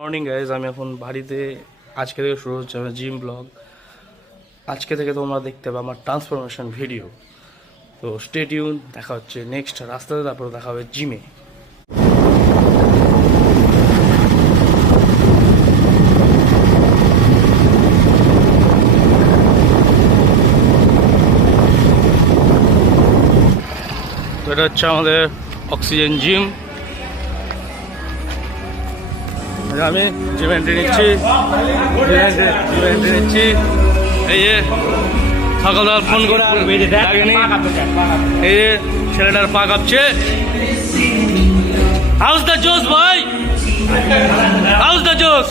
Morning guys, আমি এখন বাড়িতে। আজকে থেকে শুরু হচ্ছে আমার জিম ব্লগ। আজকে থেকে তোমরা দেখতে পাবে আমার ট্রান্সফরমেশন ভিডিও। তো স্টে টিউন, দেখা হচ্ছে নেক্সট রাস্তাতে, তারপর দেখা হবে জিমে। তো এটা হচ্ছে আমাদের অক্সিজেন জিম। আমি জিম এন্ট্রি নিচ্ছি। এই যে সকালবেলা ফোন করে আর লাগেনি। এই যে ছেলেটার পা কাঁপছে। হাউস দ্য জোস ভাই, হাউস দ্য জোস।